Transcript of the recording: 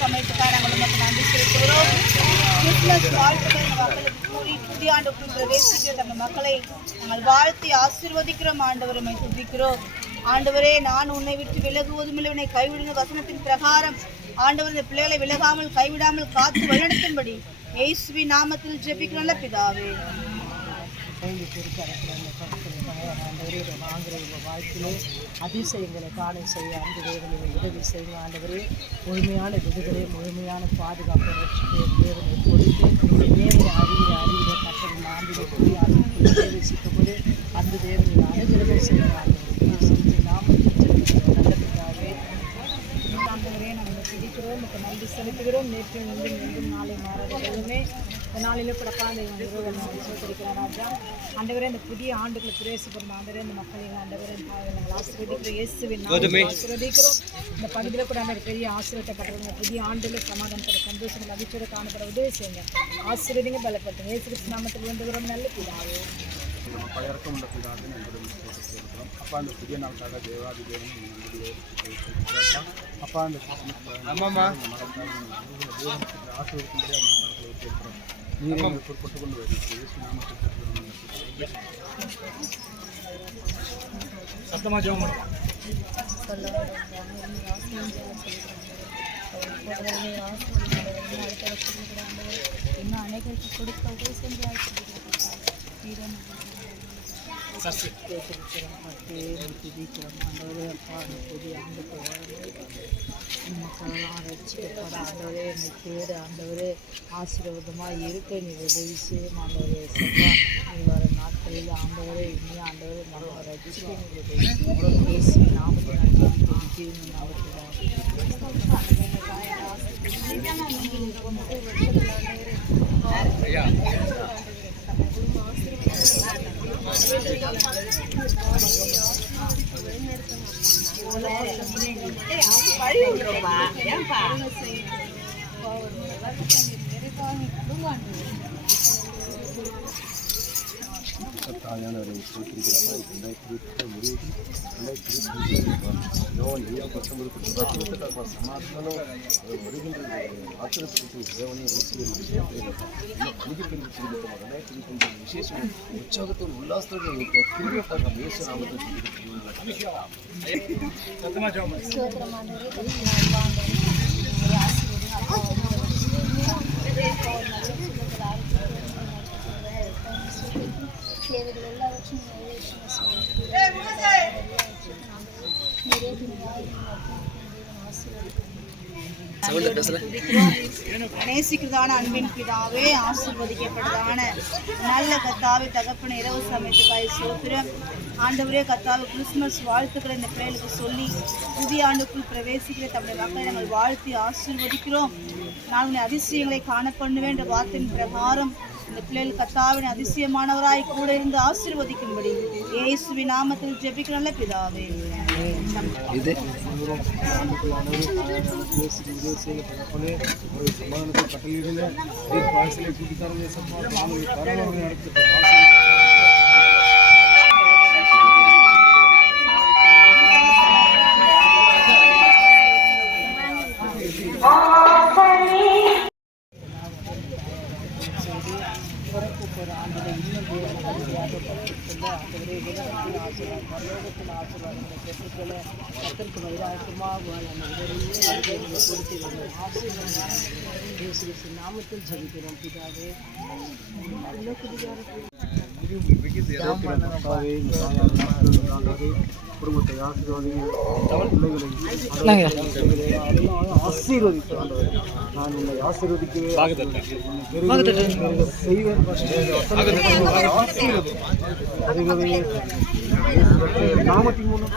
சமயத்துக்காக நாங்கள் நமக்கு நன்றி செலுத்துகிறோம். கிறிஸ்துமஸ் வாழ்த்துக்கள் மக்களுக்கு கூறி புதிய ஆண்டுக்குள் பிரவேசிக்கிற தங்கள் மக்களை நாங்கள் வாழ்த்தி ஆசீர்வதிக்கிறோம். ஆண்டவரை துதிக்கிறோம். ஆண்டவரே, நான் உன்னை விட்டு விலகுவதும் இல்லை, உன்னை கைவிடுகிற வசனத்தின் பிரகாரம் ஆண்டவர் இந்த பிள்ளைகளை விலகாமல் கைவிடாமல் காத்து வழிநடத்தும்படி இயேசுவின் நாமத்தில் ஜெபிக்கிறோம் பிதாவே. வாங்குகிற வாழ்க்கையிலே அதிசயங்களை காண செய்ய அந்த தேவனை உதவி செய்ய ஆண்டவரே. முழுமையான விடுதலை, முழுமையான பாதுகாப்பு தேவனை கொடுத்து தேவனை அறிகிற கட்டளை ஆண்டிலே புதிய ஆண்டுக்குள் பிரவேசிக்கும் போது அந்த தேவனை அனுகிரகம் செய்கிறார்கள். ஆண்டவரே, நாங்கள் பிடிக்கிறோம், நன்றி செலுத்துகிறோம். நேற்று மீண்டும் நாளை மாறாதவர்களுமே இந்த நாளில் கூட சோதரிக்கிறார் ராஜா. ஆண்டவரே, இந்த புதிய ஆண்டுகளை பிரவேசிக்கிறோம். ஆண்டவரே, இந்த மக்களை ஆண்டவரே நாங்கள் ஆசீர்வதிக்கிறோம். இயேசுவின் ஆசீர்வதிக்கிறோம். இந்த பகுதியில் கூட அந்த பெரிய ஆசீர்வாதத்தை கட்டுறவங்க புதிய ஆண்டில் சமாதானத்தோட சந்தோஷம் மகிழ்ச்சியோட காணப்பட உதவி செய்யுங்க. ஆசீர்வதிங்க, பலப்படுத்துங்க. இயேசு கிறிஸ்து நாமத்தில் வேண்டுகிறோம் நல்ல பிதாவே. பழக்கமுள்ள பிதாவே என்பதை சொல்கிறோம். அப்பா, அந்த புதிய நாளுக்காக தேவாதி தேவன் அப்பா, அந்த ஆசீர்வதிக்கும்படி கேட்கிறோம். நீரை பொறுப்பட்டு கொண்டு வருகிறோம். சத்தமா ஜெபம் பண்ணுவோம். இன்னும் அனைவருக்கு கொடுக்க உதவி செஞ்சு புதிய ஆண்டுக்கு மக்களெல்லாம் ரசிக்கப்பட ஆண்டவரே என்னை தேடு ஆண்டவரே ஆசீர்வாதமாக இருக்க நீ உதவி செய்யும் ஆண்டவரே. செவ்வா நீ வர நாட்களில் ஆண்டவரே இனி ஆண்டவரே மகள் ரசிக்க நீ உதவி பேசி நாமத்தை தாயானவரை குறிப்பிடுகிறப்ப 2019 சமாதானம் வருகின்ற ஆத்திரத்திற்கு தேவனை விசேஷம் உற்சாகத்தோடு உல்லாசத்தோடு திரும்ப தேச தேவைகள் எல்லாவற்றையும் நேசிக்கிறதான அன்பின் பிதாவே, ஆசீர்வதிக்கப்பட்டதான நல்ல கத்தாவே தகப்பன இரவு சமயத்துக்காய் சோத்திரம். ஆண்டவரே கத்தாவே, கிறிஸ்துமஸ் வாழ்த்துக்களை இந்த பிள்ளைகளுக்கு சொல்லி புதிய ஆண்டுக்குள் பிரவேசிக்கிற தமிழ் மக்களை நாங்கள் வாழ்த்தி ஆசீர்வதிக்கிறோம். நான் உன்னை அதிசயங்களை காண பண்ணுவேன் என்ற வார்த்தையின் பிரகாரம் இந்த பிள்ளைகள் கத்தாவின் அதிசயமானவராய் கூட இருந்து ஆசீர்வதிக்கும்படி இயேசுவின் நாமத்தில் ஜெபிக்கிறோம் பிதாவே. சமாதானத்தை கட்டளையிடுங்க. ஒரு ஆண்டில் இன்னும் பகுதியாக பரிசுத்தல்ல ஆண்டவரே உலகத்தில் ஆசீர்வாதம் பரலோகத்தில் ஆசீர்வாதங்களை பெற்றுக்கொள்ள கத்தருக்கு வைராக்கியமாக நம்ம உதவியை கொடுத்து ஆசீர்வாதம் இயேசு நாமத்தில் ஜெபிக்கிறோம் பிதாவே. குடும்பத்தை ஆசீர்வதிங்க. நான் உன்னை ஆசீர்வதிக்கவே செய்வேன். நாமத்தின் மூலம்